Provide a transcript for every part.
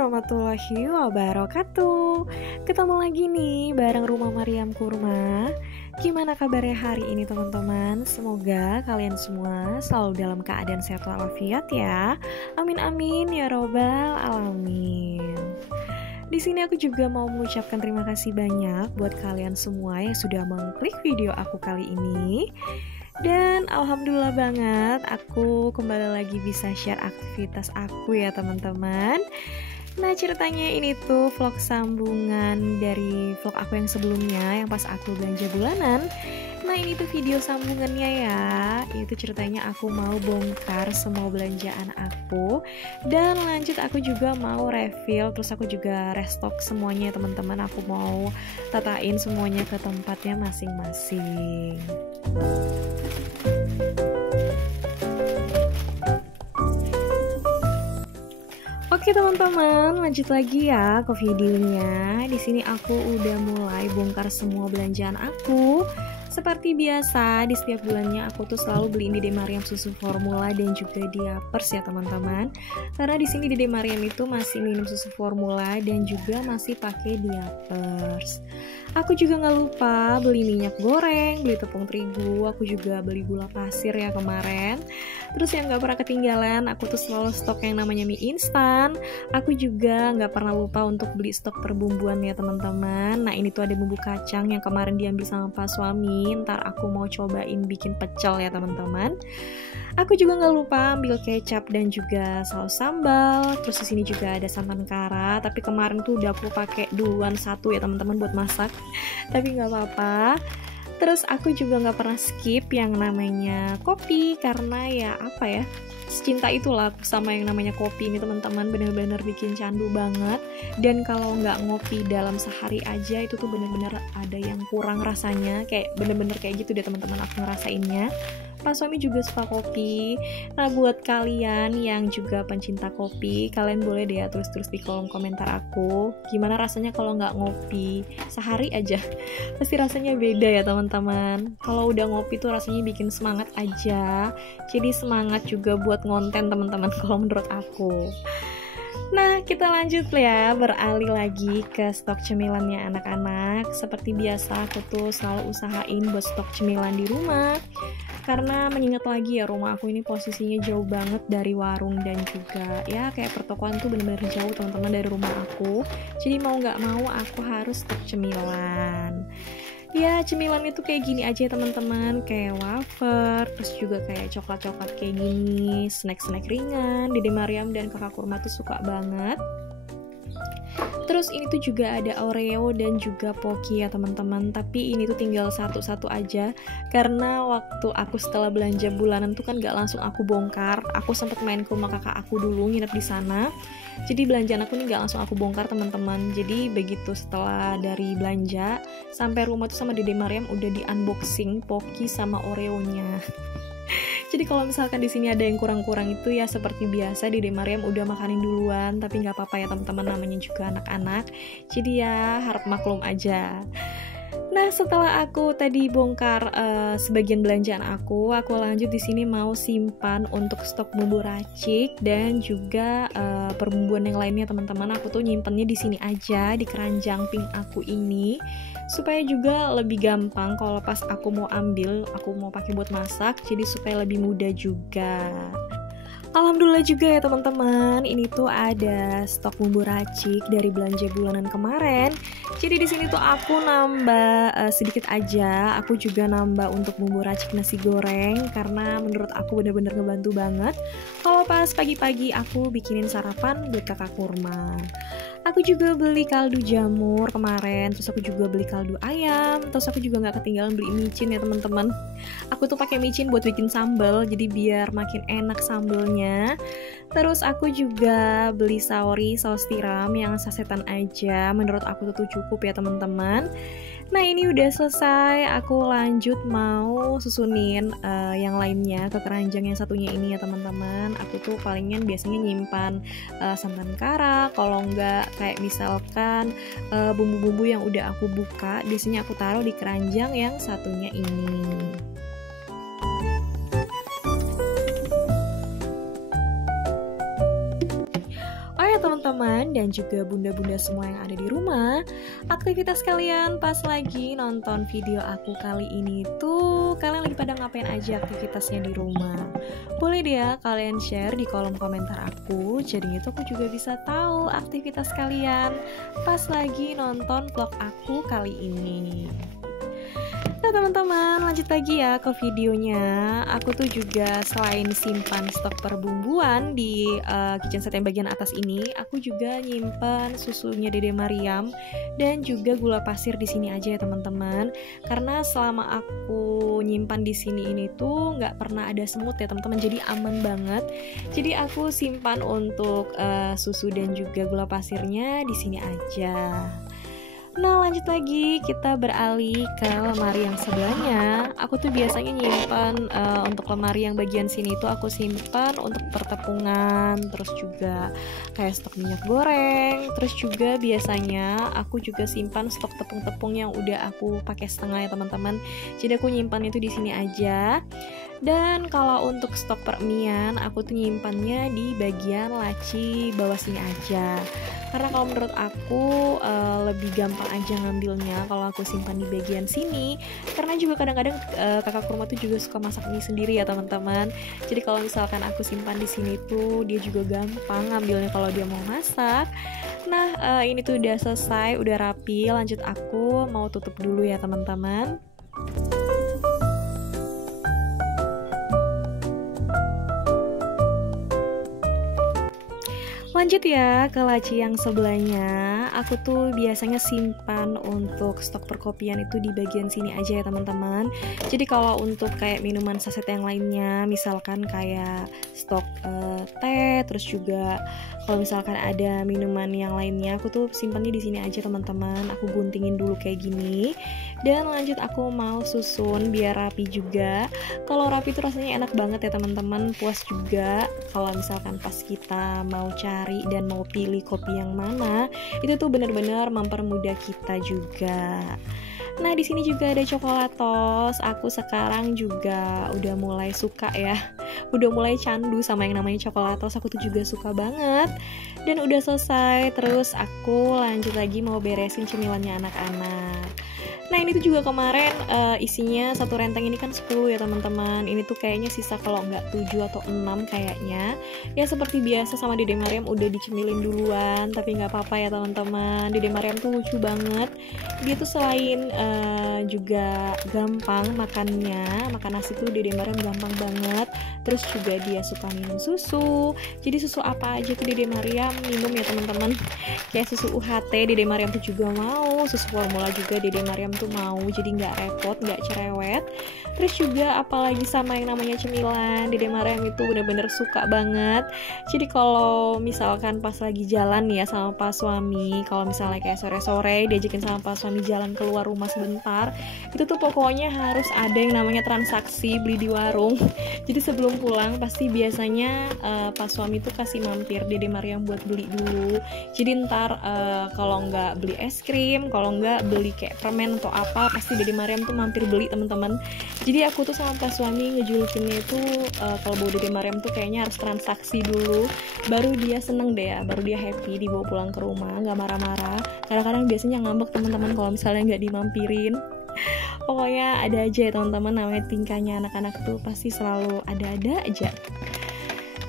warahmatullahi wabarakatuh. Ketemu lagi nih bareng Rumah Maryam Kurma. Gimana kabarnya hari ini teman-teman? Semoga kalian semua selalu dalam keadaan sehat walafiat ya. Amin amin ya robbal alamin. Di sini aku juga mau mengucapkan terima kasih banyak buat kalian semua yang sudah mengklik video aku kali ini. Dan alhamdulillah banget aku kembali lagi bisa share aktivitas aku ya teman-teman. Nah ceritanya ini tuh vlog sambungan dari vlog aku yang sebelumnya yang pas aku belanja bulanan. Nah ini tuh video sambungannya ya. Itu ceritanya aku mau bongkar semua belanjaan aku. Dan lanjut aku juga mau refill. Terus aku juga restock semuanya teman-teman. Aku mau tatain semuanya ke tempatnya masing-masing. Oke teman-teman, lanjut lagi ya ke videonya. Di sini aku udah mulai bongkar semua belanjaan aku. Seperti biasa, di setiap bulannya aku tuh selalu beliin Dede Maryam susu formula dan juga diapers ya teman-teman. Karena di sini Dede Maryam itu masih minum susu formula dan juga masih pakai diapers. Aku juga nggak lupa beli minyak goreng, beli tepung terigu, aku juga beli gula pasir ya kemarin. Terus yang nggak pernah ketinggalan, aku tuh selalu stok yang namanya mie instan. Aku juga nggak pernah lupa untuk beli stok perbumbuan ya teman-teman. Nah ini tuh ada bumbu kacang yang kemarin diambil sama Pak Suami. Ntar aku mau cobain bikin pecel ya teman-teman. Aku juga nggak lupa ambil kecap dan juga saus sambal. Terus di sini juga ada santan kara. Tapi kemarin tuh udah aku pakai duluan satu ya teman-teman buat masak. Tapi nggak apa-apa. Terus aku juga nggak pernah skip yang namanya kopi karena ya apa ya, secinta itulah aku sama yang namanya kopi ini teman-teman, bener-bener bikin candu banget. Dan kalau nggak ngopi dalam sehari aja itu tuh bener-bener ada yang kurang rasanya, kayak bener-bener kayak gitu deh teman-teman aku ngerasainnya. Pak Suami juga suka kopi. Nah buat kalian yang juga pencinta kopi, kalian boleh deh ya tulis-tulis di kolom komentar aku gimana rasanya kalau nggak ngopi sehari aja. Pasti rasanya beda ya teman-teman. Kalau udah ngopi tuh rasanya bikin semangat aja. Jadi semangat juga buat ngonten teman-teman kalau menurut aku. Nah kita lanjut ya, beralih lagi ke stok cemilannya anak-anak. Seperti biasa aku tuh selalu usahain buat stok cemilan di rumah. Karena mengingat lagi ya rumah aku ini posisinya jauh banget dari warung dan juga ya kayak pertokoan tuh bener-bener jauh teman-teman dari rumah aku. Jadi mau nggak mau aku harus stok cemilan. Ya cemilan itu kayak gini aja ya teman-teman, kayak wafer, terus juga kayak coklat-coklat kayak gini, snack-snack ringan. Dede Maryam dan kakak Kurma tuh suka banget. Terus ini tuh juga ada Oreo dan juga Pocky ya teman-teman. Tapi ini tuh tinggal satu-satu aja. Karena waktu aku setelah belanja bulanan tuh kan gak langsung aku bongkar. Aku sempat main ke rumah kakak aku dulu, nginep di sana. Jadi belanjaan aku nih gak langsung aku bongkar teman-teman. Jadi begitu setelah dari belanja sampai rumah tuh sama Dede Maryam udah di unboxing Pocky sama Oreo-nya. Jadi kalau misalkan di sini ada yang kurang-kurang itu ya seperti biasa Dede Maryam udah makanin duluan, tapi nggak apa-apa ya teman-teman, namanya juga anak-anak. Jadi ya harap maklum aja. Nah setelah aku tadi bongkar sebagian belanjaan aku lanjut di sini mau simpan untuk stok bumbu racik dan juga perbumbuan yang lainnya teman-teman. Aku tuh nyimpennya di sini aja di keranjang pink aku ini supaya juga lebih gampang kalau pas aku mau ambil, aku mau pakai buat masak, jadi supaya lebih mudah juga. Alhamdulillah juga ya teman-teman, ini tuh ada stok bumbu racik dari belanja bulanan kemarin. Jadi di sini tuh aku nambah sedikit aja. Aku juga nambah untuk bumbu racik nasi goreng karena menurut aku bener-bener ngebantu banget. Kalau pas pagi-pagi aku bikinin sarapan buat kakak Kurma. Aku juga beli kaldu jamur kemarin, terus aku juga beli kaldu ayam, terus aku juga nggak ketinggalan beli micin ya teman-teman. Aku tuh pakai micin buat bikin sambal, jadi biar makin enak sambelnya. Terus aku juga beli saori saus tiram yang sasetan aja, menurut aku tuh cukup ya teman-teman. Nah ini udah selesai, aku lanjut mau susunin yang lainnya ke keranjang yang satunya ini ya teman-teman. Aku tuh palingan biasanya nyimpan santan kara, kalau enggak kayak misalkan bumbu-bumbu yang udah aku buka, biasanya aku taruh di keranjang yang satunya ini. teman-teman dan juga bunda-bunda semua yang ada di rumah, aktivitas kalian pas lagi nonton video aku kali ini tuh, kalian lagi pada ngapain aja aktivitasnya di rumah? Boleh deh ya kalian share di kolom komentar aku, jadi itu aku juga bisa tahu aktivitas kalian pas lagi nonton vlog aku kali ini. Nah teman-teman, lanjut lagi ya ke videonya. Aku tuh juga selain simpan stok perbumbuan di kitchen set yang bagian atas ini, aku juga nyimpan susunya Dede Mariam dan juga gula pasir di sini aja ya teman-teman. Karena selama aku nyimpan di sini ini tuh nggak pernah ada semut ya teman-teman, jadi aman banget. Jadi aku simpan untuk susu dan juga gula pasirnya di sini aja. Nah lanjut lagi, kita beralih ke lemari yang sebelahnya. Aku tuh biasanya nyimpan untuk lemari yang bagian sini tuh aku simpan untuk pertepungan, terus juga kayak stok minyak goreng, terus juga biasanya aku juga simpan stok tepung-tepung yang udah aku pakai setengah ya teman-teman. Jadi aku nyimpan itu di sini aja. Dan kalau untuk stok permian, aku tuh nyimpannya di bagian laci bawah sini aja. Karena kalau menurut aku lebih gampang aja ngambilnya kalau aku simpan di bagian sini. Karena juga kadang-kadang kakak rumah tuh juga suka masak mie sendiri ya teman-teman. Jadi kalau misalkan aku simpan di sini tuh dia juga gampang ngambilnya kalau dia mau masak. Nah ini tuh udah selesai, udah rapi. Lanjut aku mau tutup dulu ya teman-teman. Lanjut ya ke laci yang sebelahnya. Aku tuh biasanya simpan untuk stok perkopian itu di bagian sini aja ya teman-teman. Jadi kalau untuk kayak minuman saset yang lainnya, misalkan kayak stok teh, terus juga kalau misalkan ada minuman yang lainnya, aku tuh simpannya di sini aja teman-teman. Aku guntingin dulu kayak gini. Dan lanjut aku mau susun biar rapi juga. Kalau rapi tuh rasanya enak banget ya teman-teman, puas juga. Kalau misalkan pas kita mau cari dan mau pilih kopi yang mana, itu tuh bener-bener mempermudah kita juga. Nah di sini juga ada coklatos. Aku sekarang juga udah mulai suka ya, udah mulai candu sama yang namanya coklatos. Aku tuh juga suka banget. Dan udah selesai. Terus aku lanjut lagi mau beresin cemilannya anak-anak. Nah ini tuh juga kemarin isinya satu renteng ini kan 10 ya teman-teman. Ini tuh kayaknya sisa kalau nggak 7 atau 6 kayaknya. Ya seperti biasa sama Dede Mariam udah dicemilin duluan. Tapi nggak apa-apa ya teman-teman. Dede Mariam tuh lucu banget. Dia tuh selain juga gampang makannya, makan nasi tuh Dede Mariam gampang banget. Terus juga dia suka minum susu. Jadi susu apa aja tuh Dede Mariam minum ya teman-teman. Kayak susu UHT Dede Mariam tuh juga mau. Susu formula juga Dede Mariam tuh mau, jadi nggak repot, nggak cerewet. Terus juga apalagi sama yang namanya cemilan, Dede Mariam itu bener-bener suka banget. Jadi kalau misalkan pas lagi jalan ya sama pas suami, kalau misalnya kayak sore-sore diajakin sama pas suami jalan keluar rumah sebentar, itu tuh pokoknya harus ada yang namanya transaksi beli di warung. Jadi sebelum pulang pasti biasanya pas suami tuh kasih mampir Dede Mariam buat beli dulu. Jadi ntar kalau nggak beli es krim, kalau nggak beli kayak permen atau apa, pasti Dede Mariam tuh mampir beli teman-teman. Jadi aku tuh sama pas suami ngejulukinnya itu kalau bawa Dede Mariam tuh kayaknya harus transaksi dulu, baru dia seneng deh ya, baru dia happy dibawa pulang ke rumah, nggak marah-marah. Kadang-kadang biasanya ngambek teman-teman kalau misalnya nggak dimampirin. Pokoknya ada aja ya teman-teman, namanya tingkahnya anak-anak tuh pasti selalu ada-ada aja.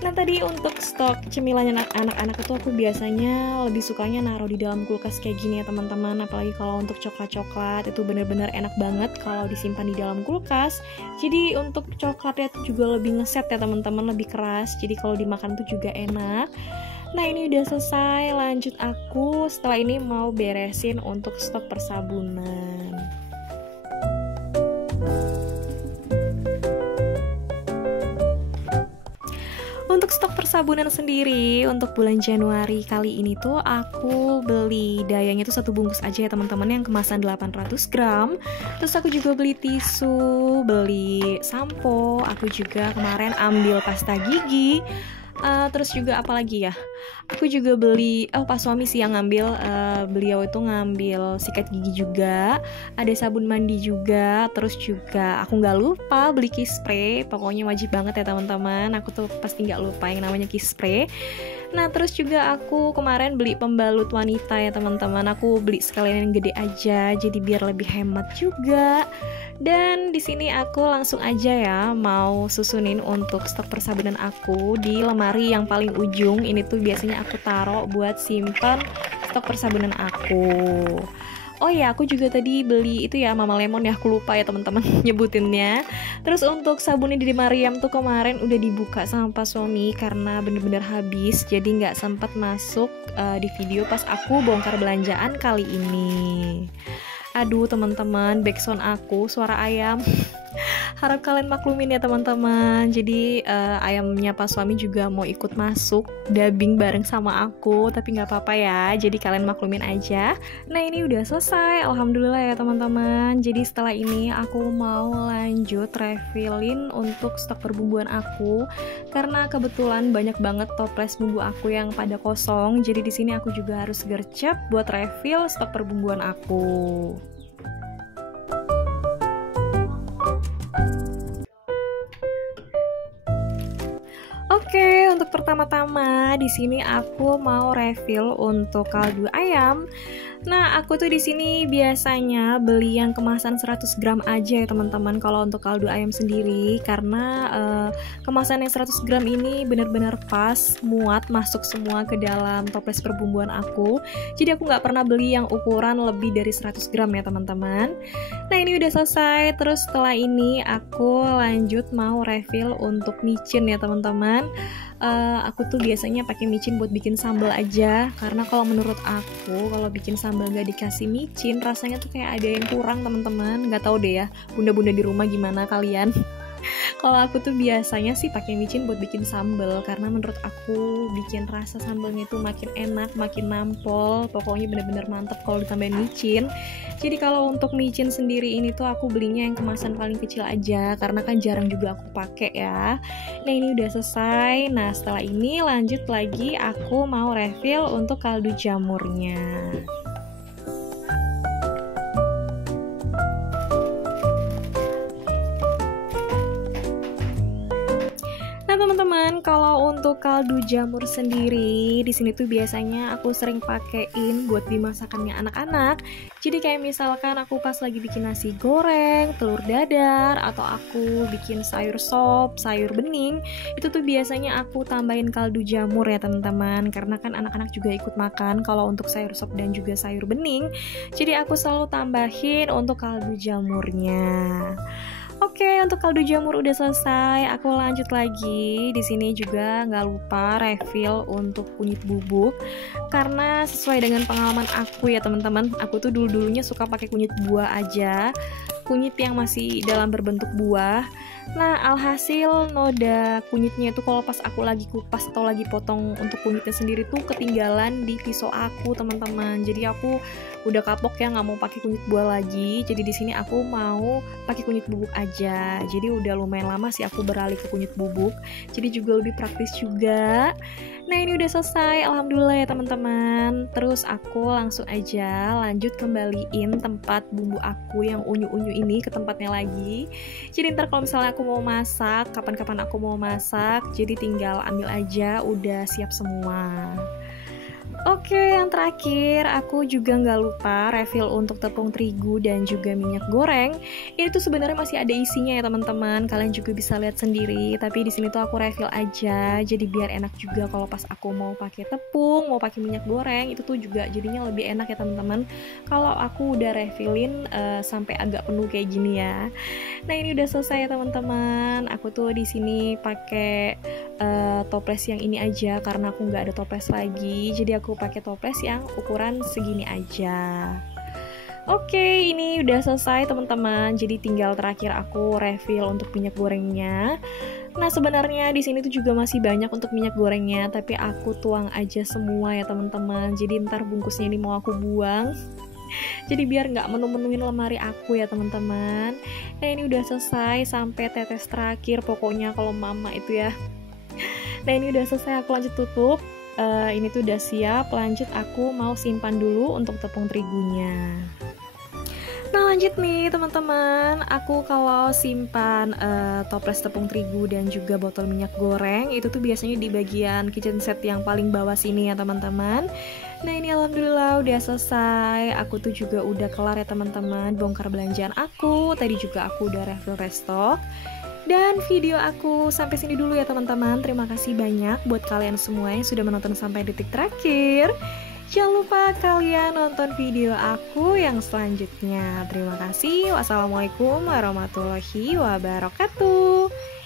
Nah tadi untuk stok cemilannya anak-anak itu aku biasanya lebih sukanya naruh di dalam kulkas kayak gini ya teman-teman. Apalagi kalau untuk coklat-coklat itu bener-bener enak banget kalau disimpan di dalam kulkas. Jadi untuk coklatnya itu juga lebih ngeset ya teman-teman, lebih keras. Jadi kalau dimakan tuh juga enak. Nah ini udah selesai, lanjut aku setelah ini mau beresin untuk stok persabunan. Untuk stok persabunan sendiri untuk bulan Januari kali ini tuh aku beli dayanya tuh satu bungkus aja ya teman-teman yang kemasan 800 gram. Terus aku juga beli tisu, beli sampo, aku juga kemarin ambil pasta gigi. Terus juga apa lagi ya, aku juga beli, pas suami sih yang ngambil, beliau itu ngambil sikat gigi juga, ada sabun mandi juga. Terus juga aku nggak lupa beli kiss spray, pokoknya wajib banget ya teman-teman, aku tuh pasti nggak lupa yang namanya kiss spray. Nah terus juga aku kemarin beli pembalut wanita ya teman-teman. Aku beli sekalian yang gede aja, jadi biar lebih hemat juga. Dan di sini aku langsung aja ya mau susunin untuk stok persabunan aku di lemari yang paling ujung. Ini tuh biasanya aku taruh buat simpan stok persabunan aku. Oh ya, aku juga tadi beli itu ya Mama Lemon ya, aku lupa ya teman-teman nyebutinnya. Terus untuk sabunnya di Mariam tuh kemarin udah dibuka sama Pak Sony karena bener-bener habis, jadi nggak sempat masuk di video pas aku bongkar belanjaan kali ini. Aduh teman-teman, backsound aku suara ayam. Harap kalian maklumin ya teman-teman. Jadi ayamnya Pak Suami juga mau ikut masuk dubbing bareng sama aku, tapi nggak apa-apa ya. Jadi kalian maklumin aja. Nah ini udah selesai, alhamdulillah ya teman-teman. Jadi setelah ini aku mau lanjut refillin untuk stok perbumbuan aku, karena kebetulan banyak banget toples bumbu aku yang pada kosong. Jadi di sini aku juga harus gercep buat refill stok perbumbuan aku. Oke, untuk pertama-tama di sini aku mau refill untuk kaldu ayam. Nah, aku tuh di sini biasanya beli yang kemasan 100 gram aja ya teman-teman kalau untuk kaldu ayam sendiri, karena kemasan yang 100 gram ini bener-bener pas, muat masuk semua ke dalam toples perbumbuan aku. Jadi aku nggak pernah beli yang ukuran lebih dari 100 gram ya teman-teman. Nah, ini udah selesai. Terus setelah ini aku lanjut mau refill untuk micin ya teman-teman. Aku tuh biasanya pakai micin buat bikin sambal aja, karena kalau menurut aku kalau bikin sambal gak dikasih micin rasanya tuh kayak ada yang kurang teman-teman. Nggak tahu deh ya bunda-bunda di rumah gimana kalian. Kalau aku tuh biasanya sih pakai micin buat bikin sambal, karena menurut aku bikin rasa sambalnya itu makin enak, makin nampol, pokoknya bener-bener mantep kalau ditambahin micin. Jadi kalau untuk micin sendiri ini tuh aku belinya yang kemasan paling kecil aja, karena kan jarang juga aku pakai ya. Nah ini udah selesai. Nah setelah ini lanjut lagi aku mau refill untuk kaldu jamurnya. Teman-teman, kalau untuk kaldu jamur sendiri di sini tuh biasanya aku sering pakein buat dimasakannya anak-anak. Jadi kayak misalkan aku pas lagi bikin nasi goreng, telur dadar, atau aku bikin sayur sop, sayur bening, itu tuh biasanya aku tambahin kaldu jamur ya teman-teman, karena kan anak-anak juga ikut makan kalau untuk sayur sop dan juga sayur bening. Jadi aku selalu tambahin untuk kaldu jamurnya. Oke, untuk kaldu jamur udah selesai. Aku lanjut lagi. Di sini juga nggak lupa refill untuk kunyit bubuk, karena sesuai dengan pengalaman aku ya teman-teman. Aku tuh dulunya suka pakai kunyit buah aja, kunyit yang masih dalam berbentuk buah. Nah, alhasil noda kunyitnya itu kalau pas aku lagi kupas atau lagi potong untuk kunyitnya sendiri tuh ketinggalan di pisau aku teman-teman. Jadi aku udah kapok ya nggak mau pakai kunyit buah lagi. Jadi di sini aku mau pakai kunyit bubuk aja. Jadi udah lumayan lama sih aku beralih ke kunyit bubuk. Jadi juga lebih praktis juga. Nah ini udah selesai, alhamdulillah ya teman-teman. Terus aku langsung aja lanjut kembaliin tempat bumbu aku yang unyu-unyu ini ke tempatnya lagi. Jadi ntar kalau misalnya aku mau masak, kapan-kapan aku mau masak, jadi tinggal ambil aja, udah siap semua. Oke, yang terakhir aku juga nggak lupa refill untuk tepung terigu dan juga minyak goreng. Ini tuh sebenarnya masih ada isinya ya teman-teman. Kalian juga bisa lihat sendiri. Tapi di sini tuh aku refill aja. Jadi biar enak juga kalau pas aku mau pakai tepung, mau pakai minyak goreng, itu tuh juga jadinya lebih enak ya teman-teman. Kalau aku udah refillin sampai agak penuh kayak gini ya. Nah ini udah selesai ya teman-teman. Aku tuh di sini pakai toples yang ini aja karena aku nggak ada toples lagi. Jadi aku pakai toples yang ukuran segini aja. Oke, ini udah selesai teman-teman. Jadi tinggal terakhir aku refill untuk minyak gorengnya. Nah sebenarnya di sini tuh juga masih banyak untuk minyak gorengnya, tapi aku tuang aja semua ya teman-teman. Jadi ntar bungkusnya ini mau aku buang. Jadi biar nggak menu-menuin lemari aku ya teman-teman. Nah ini udah selesai sampai tetes terakhir pokoknya kalau mama itu ya. Nah ini udah selesai, aku lanjut tutup. Ini tuh udah siap, lanjut aku mau simpan dulu untuk tepung terigunya. Nah lanjut nih teman-teman, aku kalau simpan toples tepung terigu dan juga botol minyak goreng itu tuh biasanya di bagian kitchen set yang paling bawah sini ya teman-teman. Nah ini alhamdulillah udah selesai, aku tuh juga udah kelar ya teman-teman bongkar belanjaan aku. Tadi juga aku udah refill restock. Dan video aku sampai sini dulu ya teman-teman. Terima kasih banyak buat kalian semua yang sudah menonton sampai detik terakhir. Jangan lupa kalian nonton video aku yang selanjutnya. Terima kasih. Wassalamualaikum warahmatullahi wabarakatuh.